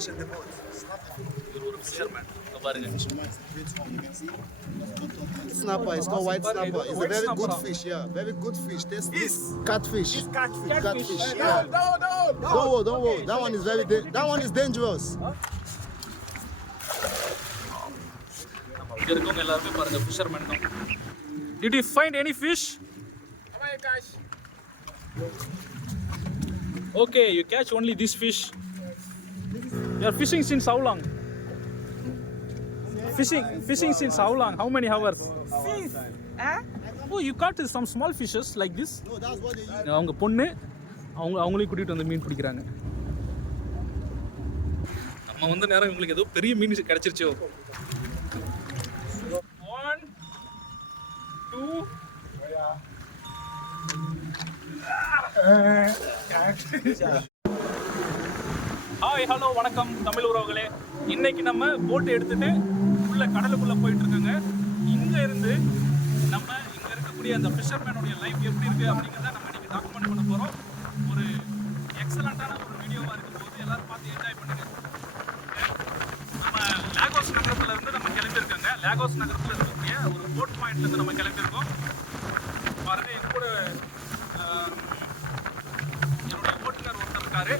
fish in the boat. Snap the fish. இவர் ஒரு ஃபிஷர்மேன். பாருங்க. Fisherman is a great one. You can see. Snapper. It's called white snapper. It's a very good fish. Yeah, very good fish. Tasty. Catfish. It's catfish. Catfish. No, Yeah. no, no. Don't worry. Don't worry. That one is that one is dangerous. நம்ம இங்க இருக்கவங்க எல்லாரும் பாருங்க ஃபிஷர்மேன் தான். Did you find any fish? Come on, guys. Okay, you catch only this fish. You are fishing since how long? Fishing since how long? How many hours? Since. Oh, you caught some small fishes like this? No, that's what they use. அவங்க பொண்ணு அவங்களையும் கூட்டிகிட்டு வந்து மீன் பிடிக்கிறாங்க. நம்ம வந்து நேரம் இவங்களுக்கு ஏதோ பெரிய மீன் கிடைச்சிருச்சோ. 1 2 ஹாய் ஹலோ வணக்கம் தமிழ் உறவுகளே. இன்னைக்கு நம்ம போட்டை எடுத்துட்டு உள்ள கடலுக்குள்ள போயிட்டு இருக்கோங்க. இங்க இருந்து நம்ம இங்க இருக்கக்கூடிய அந்த ஃபிஷர்மேனுடைய லைஃப் எப்படி இருக்கு அப்படிங்கிறத நம்ம இன்னைக்கு டாக்குமெண்ட் பண்ண போறோம். ஒரு எக்ஸலண்டான ஒரு வீடியோவா இருக்கும் போது எல்லாரும் பார்த்து என்ஜாய் பண்ணுங்க. நம்ம லாகோஸ் நகரத்துல இருந்து நம்ம கிளம்பியிருக்கோங்க. லாகோஸ் நகரத்துல இருக்கக்கூடிய ஒரு போட் பாயிண்ட்ல இருந்து நம்ம கிளம்பியிருக்கோம். பாருங்க என் கூட என்னுடைய ஓட்டுநர் ஒருத்தர் இருக்காரு.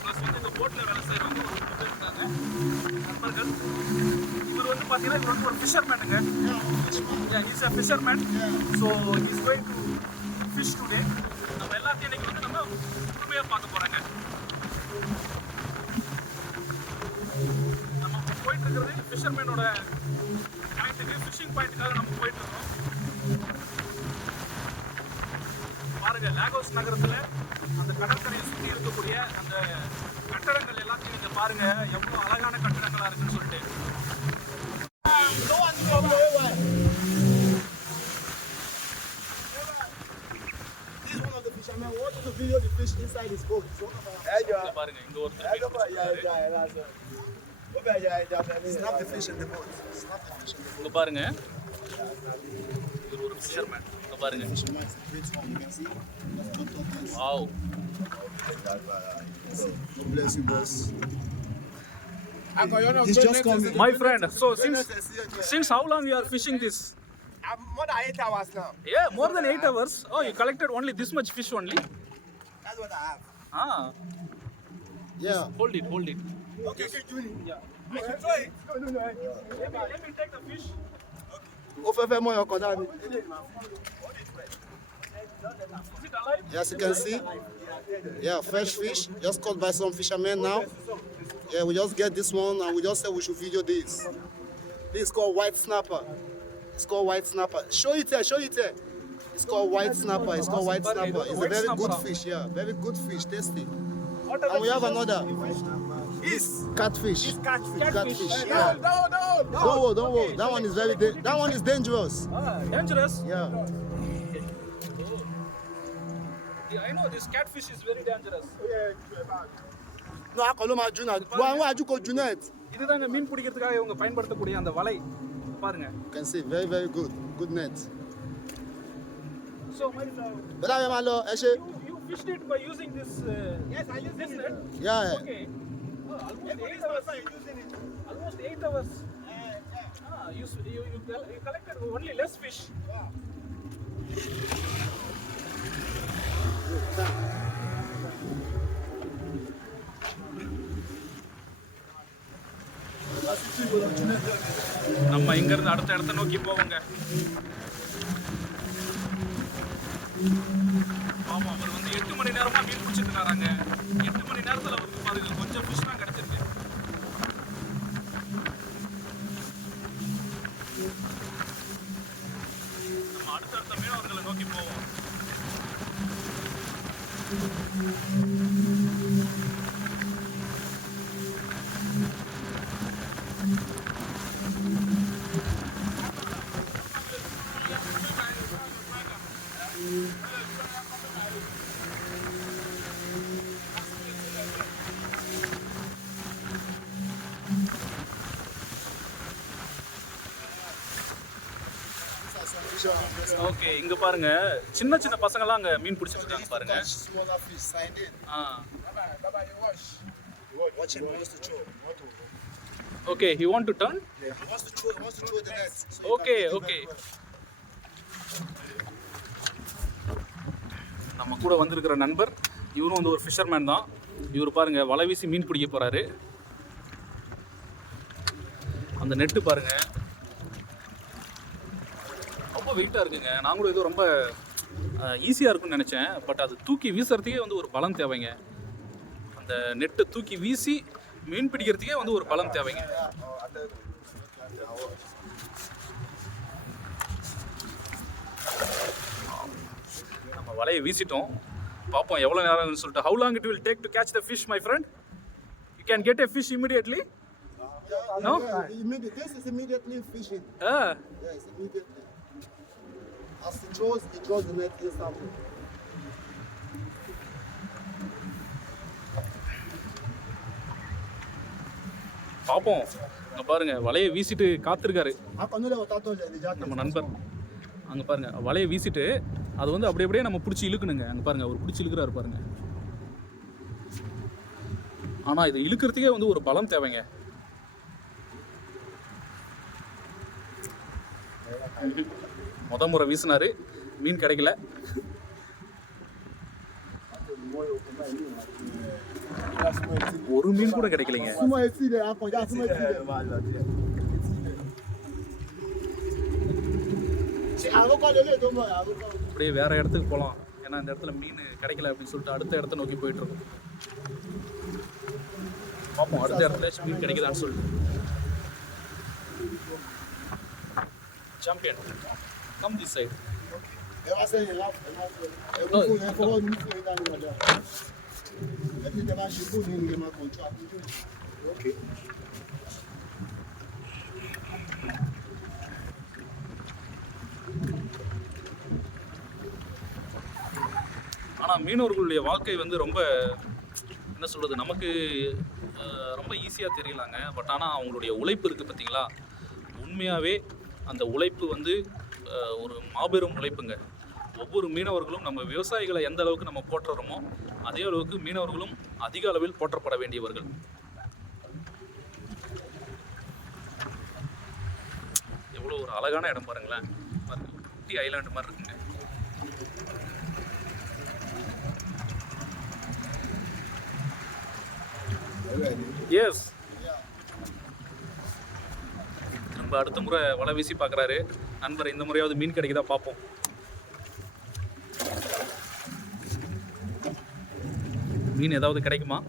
ப்ளஸ் வந்து இந்த போட்டில் வேலை செய்கிறவங்க ஒரு 2 பேர் இருக்காங்க நண்பர்கள். இவர் வந்து பார்த்தீங்கன்னா இவர் வந்து ஒரு ஃபிஷர்மேனுங்க. Is a fisherman. So is going to fish today. நம்ம எல்லாத்தையும் இன்னைக்கு வந்து நம்ம முழுமையாக பார்க்க போகிறாங்க. நம்ம போயிட்டு இருக்கிறது ஃபிஷர்மேனோட பாயிண்ட்டுக்கு, ஃபிஷிங் பாயிண்ட்டுக்காக நம்ம போயிட்டு இருக்கோம். பாருங்க லாகோஸ் நகரத்தில் அந்த கடற்கரையை சுற்றி இருக்கக்கூடிய அந்த கட்டடங்கள் எல்லாத்தையும் நீங்க பாருங்க எவ்வளவு அழகான கட்டடங்களா இருக்குன்னு சொல்லிட்டு. This is one of the fishermen. We want to video the fish inside his boat. பாருங்க இங்க ஒருத்தர் Snap the fish in the boat. Snap the fish in the boat. இங்க பாருங்க இவர் ஒரு ஃபிஷர்மேன். இங்க பாருங்க. Fisherman is a great one. You can see. Wow. God bless you, boss. Uncle, you're not He's good just next to coming. the- My friend, so since how long you are fishing this? I'm more than 8 hours now. Yeah, more than 8 hours. Oh, you collected only this much fish only? That's what I have. Ah, Yeah. hold it. Okay, Juni. Yeah. I should try it. No. Let me take the fish. Ó fẹ́ fẹ́ mọ́ ọkọ̀ dání. Is it alive? Yes, you can see. Yeah, fresh fish, just caught by some fishermen now. Yeah, we just get this one and we just said we should video this. This is called white snapper. It's called white snapper. Show it here. It's called white snapper. It's called white snapper. It's a very good fish, yeah. Very good fish, tasty. What And we have another. It's Catfish. catfish. Catfish, No, yeah. no. Don't worry. That one is that one is dangerous. Dangerous? Yeah. Yeah, I know this catfish is very dangerous. No, akọ̀lọ́ máa jù náà. Wọ́n àjùkọ̀ jù net. இதுதாங்க மீன் பிடிக்கிறதுக்காக இவங்க பயன்படுத்தக்கூடிய அந்த வலை பாருங்க. You can see, very, very good. Good net. So my friend, Bẹ́ẹ̀ ni máa lọ, ẹ ṣe. you fished it by using this Yes, I use this it. net? Yeah. Okay. Almost 8 hours. Almost 8 hours. You collected only less fish. நம்ம இங்க இருந்து அடுத்த இடத்தை நோக்கி போவோங்க. ஆமா, அவர் வந்து 8 மணி நேரமா மீன் பிடிச்சிட்டு இருக்காங்க. 8 மணி நேரத்துல அவருக்கு பாருங்க கொஞ்சம் ஃபிஷ் தான் கிடைச்சிருக்கு. நம்ம அடுத்தடுத்த மீனவர்களை நோக்கி போவோம். ஓகே, இங்க பாருங்க சின்ன சின்ன பசங்க எல்லாம் அங்க மீன் பிடிச்சிட்டு இருக்காங்க பாருங்க. Smaller fish signed in. Ah, Bye-bye, you wash. Watch him. He wants to throw. Okay he want to turn. Yeah, he wants to throw. He wants to throw the net. So you Okay, can okay. very well. நம்ம கூட வந்திருக்கிற நண்பர் இவரும் வந்து ஒரு ஃபிஷர்மேன் தான். இவர் பாருங்க வலை வீசி மீன் பிடிக்க போறாரு. அந்த நெட்டு பாருங்க ரொம்ப வெயிட்டாக இருக்குங்க. நான் கூட ஏதோ ரொம்ப ஈஸியாக இருக்கும்னு நினச்சேன். பட் அது தூக்கி வீசுறதுக்கே வந்து ஒரு பலம் தேவைங்க. அந்த நெட்டை தூக்கி வீசி மீன் பிடிக்கிறதுக்கே வந்து ஒரு பலம் தேவைங்க. நம்ம வலையை வீசிட்டோம். பார்ப்போம் எவ்வளோ நேரம்னு சொல்லிட்டு. How long it will take to catch the fish, my friend? You can get a fish immediately? No? This is immediately fishing. Ah. Yes, immediately. As he throws the net instantly. பார்ப்போம். அங்கே பாருங்க வலையை வீசிட்டு காத்திருக்காரு நம்ம நண்பர். அங்கே பாருங்க வலையை வீசிட்டு அது வந்து அப்படியே நம்ம பிடிச்சி இழுக்கணுங்க. அங்கே பாருங்க அவர் பிடிச்சி இழுக்கிறாரு பாருங்க. ஆனால் இது இழுக்கிறதுக்கே வந்து ஒரு பலம் தேவைங்க. முறை வீசினாரு, மீன் கிடைக்கல. ஒரு மீன் கூட கிடைக்கலைங்க. அப்படியே வேற இடத்துக்கு போகலாம். ஏன்னா இந்த இடத்துல மீன் கிடைக்கல அப்படின்னு சொல்லிட்டு அடுத்த இடத்த நோக்கி போயிட்டு இருக்கோம். பார்ப்போம் அடுத்த இடத்துல மீன் கிடைக்குதான்னு சொல்லிட்டு. Champion, come this side. Okay. ஆனால் மீனவர்களுடைய வாழ்க்கை வந்து ரொம்ப என்ன சொல்கிறது, நமக்கு ரொம்ப ஈஸியாக தெரியலாங்க. பட் ஆனால் அவங்களுடைய உழைப்பு இருக்குது பார்த்தீங்களா, உண்மையாகவே அந்த உழைப்பு வந்து ஒரு மாபெரும் உழைப்புங்க. ஒவ்வொரு மீனவர்களும் நம்ம விவசாயிகளை எந்த அளவுக்கு நம்ம போற்றுறோமோ அதே அளவுக்கு மீனவர்களும் அதிக அளவில் போற்றப்பட வேண்டியவர்கள். எவ்வளோ ஒரு அழகான இடம் பாருங்களேன். பாருங்க, குட்டி ஐலாண்டு மாதிரி இருக்குங்க. எஸ், நம்ம அடுத்த முறை வலை வீசி பார்க்குறாரு நண்பர். இந்த முறையாவது மீன் கிடைக்குதா பார்ப்போம். மீன் ஏதாவது கிடைக்குமா?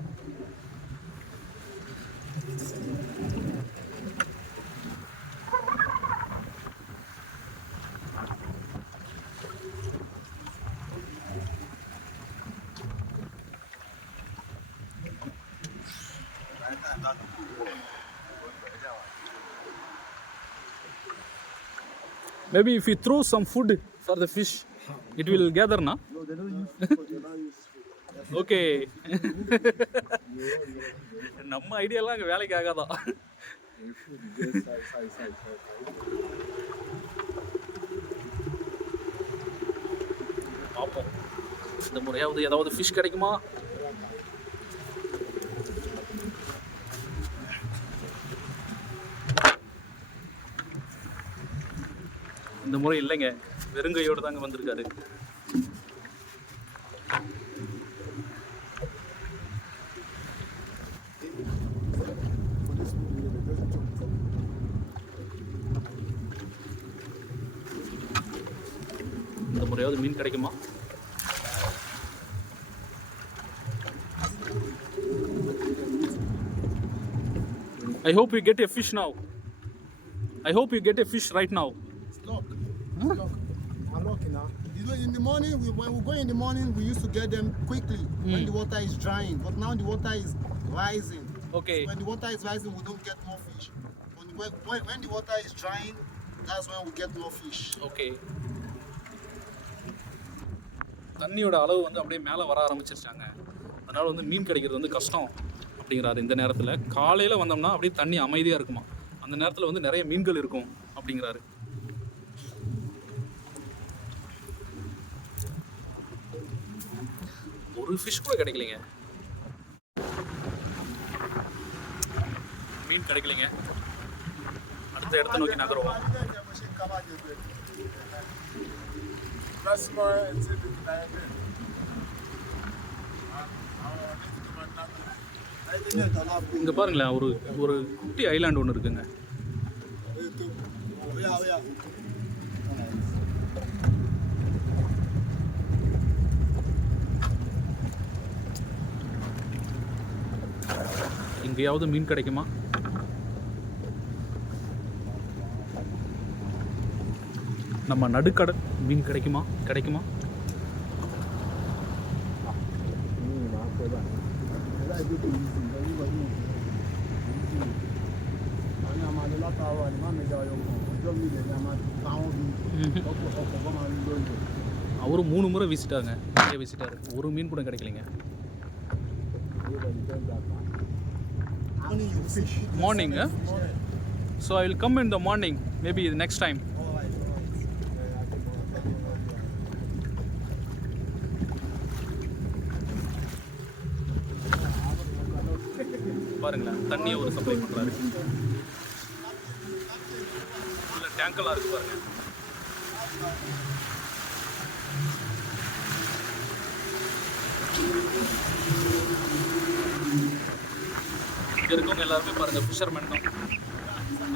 Maybe if you throw some food for the fish, it will gather, na? No, they don't use food. They don't use food. Okay. நம்ம ஐடியாலாம் அங்கே வேலைக்கு ஆகாதான். பார்ப்போம் இந்த முறையாவது ஏதாவது ஃபிஷ் கிடைக்குமா? இந்த முறை இல்லைங்க, வெறுங்கையோடு தாங்க வந்திருக்காரு. இந்த முறையாவது மீன் கிடைக்குமா? I hope you get a fish now. I hope you get a fish right now. Look. Look. I'm looking now. You know, in the morning, when we go in the morning, we used to get them quickly when the water is drying. But now the water is rising. Okay. So when the water is rising, we don't get more fish. When the water is drying, that's when we get more fish. Okay. தண்ணியோட அளவு வந்து அப்படியே மேலே வர ஆரம்பிச்சிருச்சாங்க. அதனால் வந்து மீன் கிடைக்கிறது வந்து கஷ்டம் அப்படிங்கிறாரு. இந்த நேரத்தில் காலையில் வந்தோம்னா அப்படியே தண்ணி அமைதியாக இருக்குமா, அந்த நேரத்தில் வந்து நிறைய மீன்கள் இருக்கும் அப்படிங்கிறாரு. ஒரு ஃபிஷ் கூட கிடைக்கலைங்க. மீன் கிடைக்கலைங்க. அடுத்த இடத்த நோக்கி நகருவோம். இங்கே பாருங்களேன், ஒரு ஒரு குட்டி ஐலாண்டு ஒன்று இருக்குங்க. எங்கேயாவது மீன் கிடைக்குமா? நம்ம நடுக்கடல் மீன் கிடைக்குமா? அவரு 3 முறை வீசிட்டாங்க, நிறைய வீசிட்டாரு, ஒரு மீன் கூட கிடைக்கலைங்க. Morning, so I will come in the morning, maybe the next time. பாருங்களேன், தண்ணியை ஒரு சப்ளை பண்ணுறாரு. உள்ள டேங்கெல்லாம் இருக்கு பாருங்க. இங்கே இருக்கவங்க எல்லாருமே பாருங்க ஃபிஷர்மேன் தான்.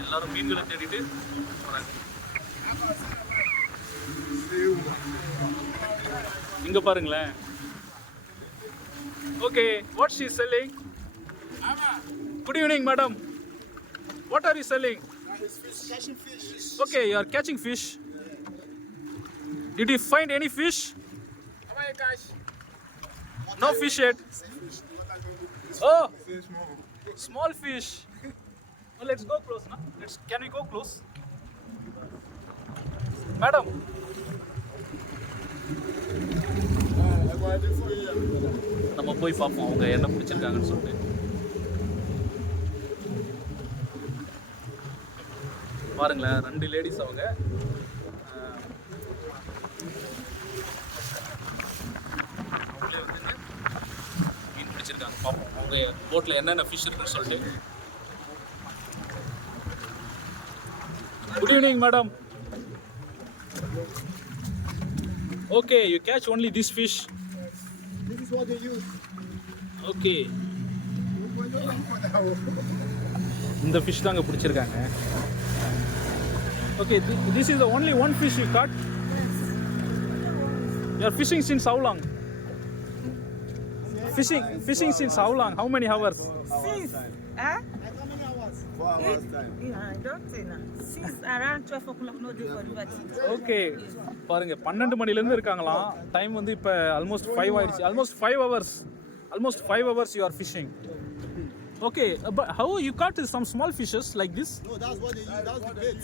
எல்லாரும் மீன்களை தேடிட்டு போகிறாங்க. இங்கே பாருங்களேன். Okay, what she is selling? Good evening, madam. What are you selling? Catching fish. Okay, you are catching fish. Did you find any fish? No fish yet. Oh, small fish. Well, let's go close, na? Can we go close? Madam. நம்ம போய் பார்ப்போம் அவங்க என்ன பிடிச்சிருக்காங்கன்னு சொல்லிட்டு. பாருங்களேன், 2 லேடிஸ் அவங்க. அவங்களே வந்து மீன் பிடிச்சிருக்காங்க. பார்ப்போம் அவங்க போட்டில் என்னென்ன ஃபிஷ் இருக்குன்னு சொல்லிட்டு. Good evening madam. Okay, you catch only this fish. This is what they use. Okay, இந்த ஃபிஷ் தாங்க பிடிச்சிருக்காங்க. Okay, this is the only one fish you caught? You are fishing since how long? Fishing since how long? How many hours? Since, How many hours? 4 hours time. yeah, I don't say now. Since around 12 o'clock, no day for river. Okay, பாருங்க 12 மணிலேருந்து இருக்காங்களாம். டைம் வந்து இப்போ ஆல்மோஸ்ட் 5 ஆயிடுச்சு. ஆல்மோst 5 hours you are fishing. Okay, but how you caught some small fishes like this? No, that's what they use. That's the bait.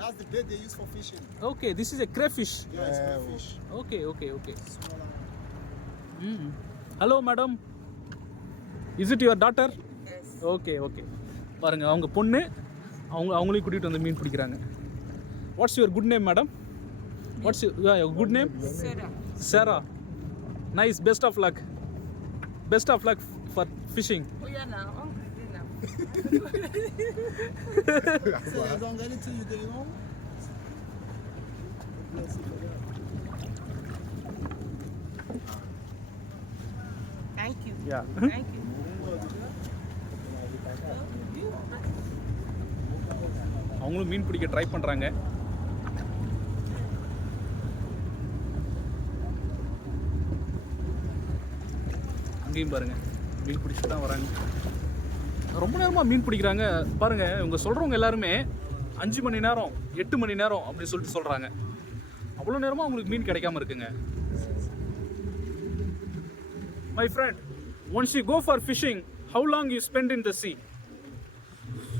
That's the bait they use for fishing. Okay, this is a crayfish. Yeah, it's crayfish. Okay. Hello, madam. Is it your daughter? Yes. Okay. பாருங்க, அவங்க பொண்ணு, அவங்களையும் கூட்டிகிட்டு வந்து மீன் பிடிக்கிறாங்க. What's your good name, madam? What's your good name? Sarah. Nice. Best of luck for fishing. Oh yeah, now hungry now. So as long as anything you do, you know. Thank you. Yeah. Thank you. அவங்களும் மீன் பிடிக்க ட்ரை பண்ணுறாங்க. அங்கேயும் பாருங்கள், மீன் பிடிச்சிட்டு தான் வராங்க. ரொம்ப நேரமாக மீன் பிடிக்கிறாங்க. பாருங்கள், இவங்க சொல்கிறவங்க எல்லாருமே 5 மணி நேரம் 8 மணி நேரம் அப்படின்னு சொல்லிட்டு சொல்கிறாங்க. அவ்வளோ நேரமாக அவங்களுக்கு மீன் கிடைக்காம இருக்குங்க. My friend, once you go for fishing, how long you spend in the sea?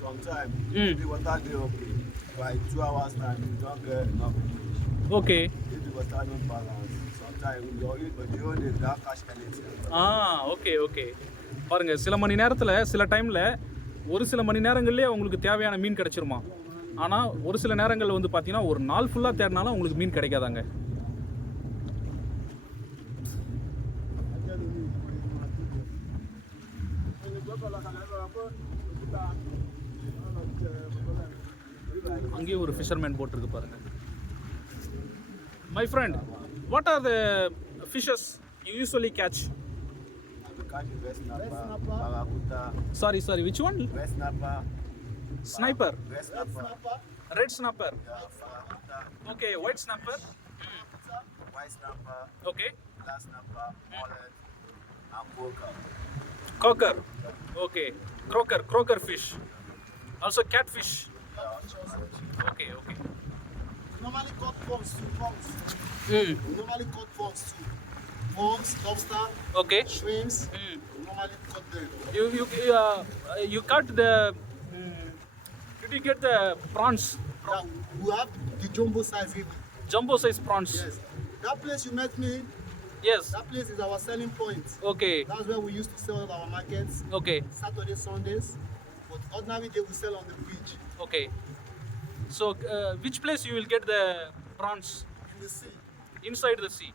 Sometimes the water dey okay. By 2 hours time, you don't get enough fish. Okay. If the water no balance, sometimes you only don't catch anything. Okay. பாருங்க, சில மணி நேரத்தில், சில டைமில், ஒரு சில மணி நேரங்கள்லேயே உங்களுக்கு தேவையான மீன் கிடைச்சிருமா. ஆனால் ஒரு சில நேரங்கள் வந்து பார்த்தீங்கன்னா ஒரு நாள் ஃபுல்லாக தேடினாலும் உங்களுக்கு மீன் கிடைக்காதாங்க. அங்கேயும் ஒரு ஃபிஷர்மேன் போட் இருக்கு பாருங்க. My friend, what are the fishes you usually catch? Catch red snapper, barracuda, Sorry, which one? red snapper, Sniper, red snapper, red snapper. yeah, barracuda, Okay, white snapper. white snapper, Okay, black snapper, mullet, and croaker. cocker. Okay, croaker fish. Also catfish. Okay. Normally caught prawns too, prawns. Mm. We normally caught prawns too. Prawns, lobster, Okay. shrimps. We normally caught them. You cut the. Did you get the prawns? Yeah, we have the jumbo size even. Jumbo size prawns. Yes. That place you met me, Yes. that place is our selling point. Okay. That's where we used to sell at our markets, Okay. Saturday, Sundays. But ordinary day we sell on the beach, Okay. So, which place you will get the prawns? in the sea. Inside the sea.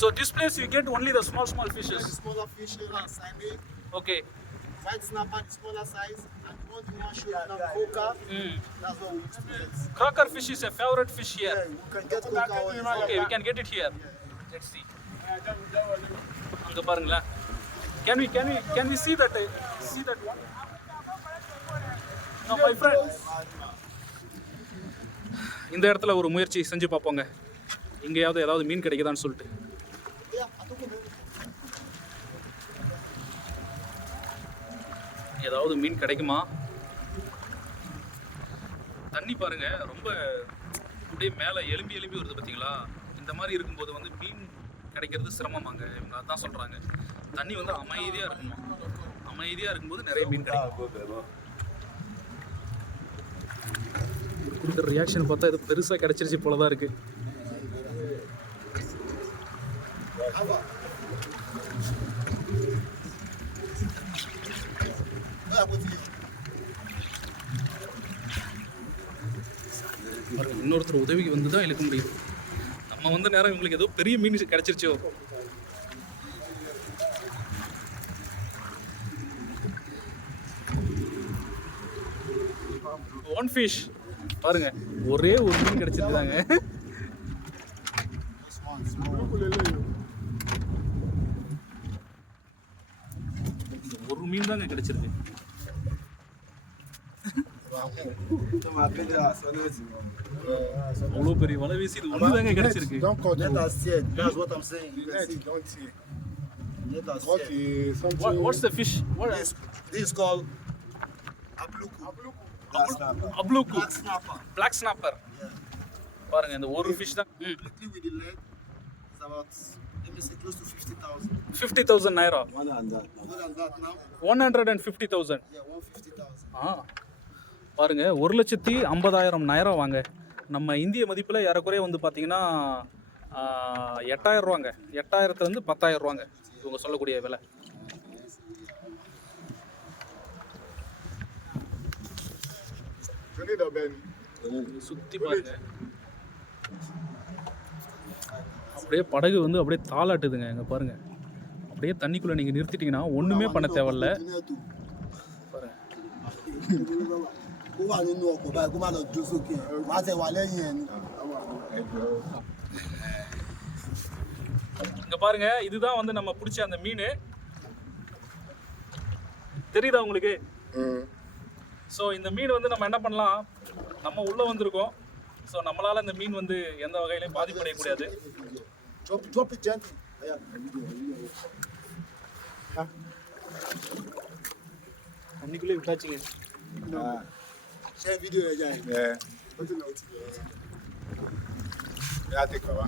So this place you get only the small The fishes. smaller fish, like sardine, Okay. white snapper, the smaller size, and the one you want to show you now, coca. That's what we used to get. Croaker fish is a favorite fish Yeah, here. we can get coca on the Okay, we can get it here. Let's see. அங்க பாருங்களா. Can we see that one? No, my friend. இந்த இடத்துல ஒரு முயற்சி செஞ்சு பார்ப்போங்க. எங்கேயாவது ஏதாவது மீன் கிடைக்குதான்னு சொல்லிட்டு. Yeah, I took him. ஏதாவது மீன் கிடைக்குமா? தண்ணி பாருங்க ரொம்ப அப்படியே மேலே எலும்பி வருது பார்த்தீங்களா? இந்த மாதிரி இருக்கும்போது வந்து மீன் கிடைக்கிறது சிரமமாங்க. இவங்க அதான் சொல்கிறாங்க. தண்ணி வந்து அமைதியாக இருக்கணுமா. அமைதியாக இருக்கும்போது நிறைய மீன் கிடைக்கும். கொடுக்குற ரியாக்ஷன் பார்த்தா இது பெருசாக கிடச்சிருச்சு போல தான் இருக்குது. இன்னொருத்தர் உதவிக்கு வந்து தான் இழுக்க முடியுது. நம்ம வந்த நேரம் இவங்களுக்கு ஏதோ பெரிய மீன் கிடைச்சிருச்சோ. ஒன் ஃபிஷ் பாருங்க, ஒரே ஒரு மீன் கிடைச்சிருக்காங்க. ஒரு மீன் தாங்க கிடைச்சிருக்கு. அவ்வளோ பெரிய வலை வீசி இது ஒன்று தாங்க கிடைச்சிருக்கு. Let us see it. That's what I'm saying. You can see. Let us see it. What's the fish? This is called abluku. Black snapper. அப்ளூக்கு, Black snapper. Black snapper. பாருங்க இந்த ஒரு ஃபிஷ் தான். Completely with the leg. It's about, let me say, close to 50,000. 50,000 naira. One and that. More than that now. 150,000. Yeah, 150,000. பாருங்க 1,50,000 நாயிரா வாங்க. நம்ம இந்திய மதிப்பில் ஏறக்குறைய வந்து பார்த்தீங்கன்னா 8,000 ரூபாங்க. 8,000லேருந்து 10,000 ரூபாங்க இவங்க சொல்லக்கூடிய விலை. சுற்றி பாருங்க, அப்படியே படகு வந்து அப்படியே தாளாட்டுதுங்க. இங்கே பாருங்க, அப்படியே தண்ணிக்குள்ளே நீங்கள் நிறுத்திட்டீங்கன்னா ஒன்றுமே பண்ண தேவையில்ல. பாருங்க Ó wà nínú ọkọ̀ báyìí kó má lọ jó sókè. Wàá tẹ̀ wà lẹ́yìn ẹ̀ ni. இங்கே பாருங்க, இதுதான் வந்து நம்ம பிடிச்ச அந்த மீன். தெரியுதா உங்களுக்கு? ஸோ இந்த மீன் வந்து நம்ம என்ன பண்ணலாம், நம்ம உள்ளே வந்திருக்கோம். ஸோ நம்மளால் இந்த மீன் வந்து எந்த வகையிலையும் பாதிப்படையக்கூடாது. Drop it gently. தண்ணிக்குள்ளே விட்டாச்சுங்க. Share video again. Yeah. Yeah, take over.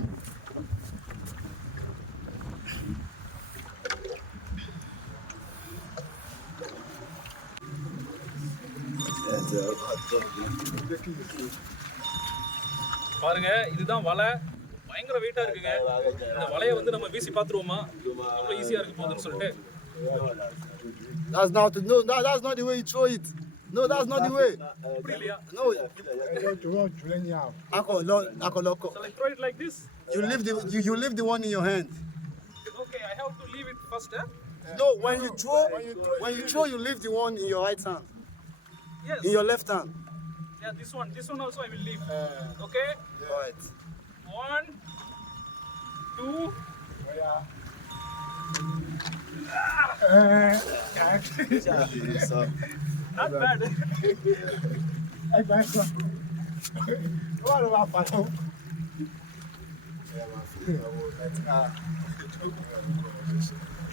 பாருங்க, இதுதான் வலை. பயங்கர வெயிட்டா இருக்குங்க. இந்த வலையை வந்து நம்ம வீசி பார்த்துருவோமா எவ்வளோ ஈஸியாக இருக்க போகுதுன்னு சொல்லிட்டு. That's not that's not the way you throw it. No, that's not the way. இப்படி இல்லையா? No. Akoloko. So I throw it like this. You leave the one in your hand. Okay, I have to leave it first. No, when you throw, you leave the one in your right hand. Yes. In your left hand. Yeah, this one also I will leave. Okay? Right. 1, 2. Not bad.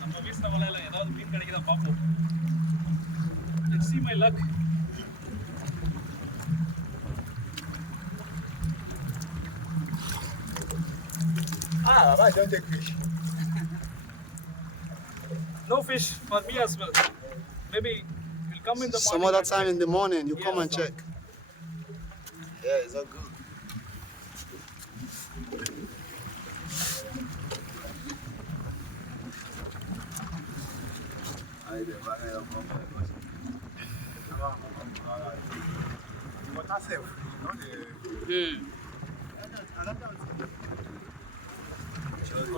நம்ம வீசின வலையில ஏதாவது மீன் கிடைக்குதா பார்ப்போம். Let's see my luck. I don't take fish. No fish for me as well. Maybe we'll come in the morning. Some other and time in the morning, you Yeah, come and so- check. Yeah, it's all good.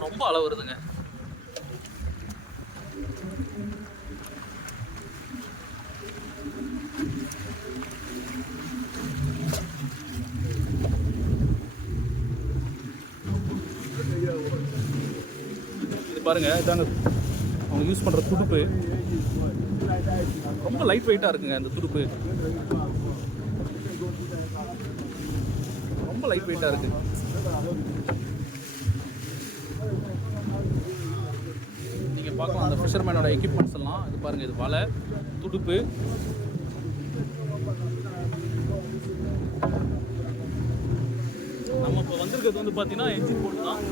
ரொம்ப அளவு வருதுங்க. இது பாருங்க, இதாங்க அவங்க யூஸ் பண்ற துடுப்பு. ரொம்ப லைட் வெயிட்டா இருக்குங்க அந்த துடுப்பு. ரொம்ப லைட் வெயிட்டா இருக்கு. நீங்க பார்க்கலாம் அந்த ஃபிஷர்மேனோட எக்யூப்மெண்ட்ஸ் எல்லாம். இது பாருங்க, இது வலை, துடுப்பு. நம்ம இப்போ வந்திருக்கிறது வந்து பார்த்தீங்கன்னா என்ஜின் போட்டு தான்.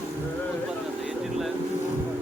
இது பாருங்க அந்த என்ஜினில் போட்டுங்க.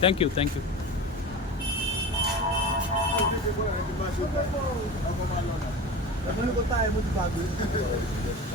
Thank you, thank you. I'm going to go tie him with the bag.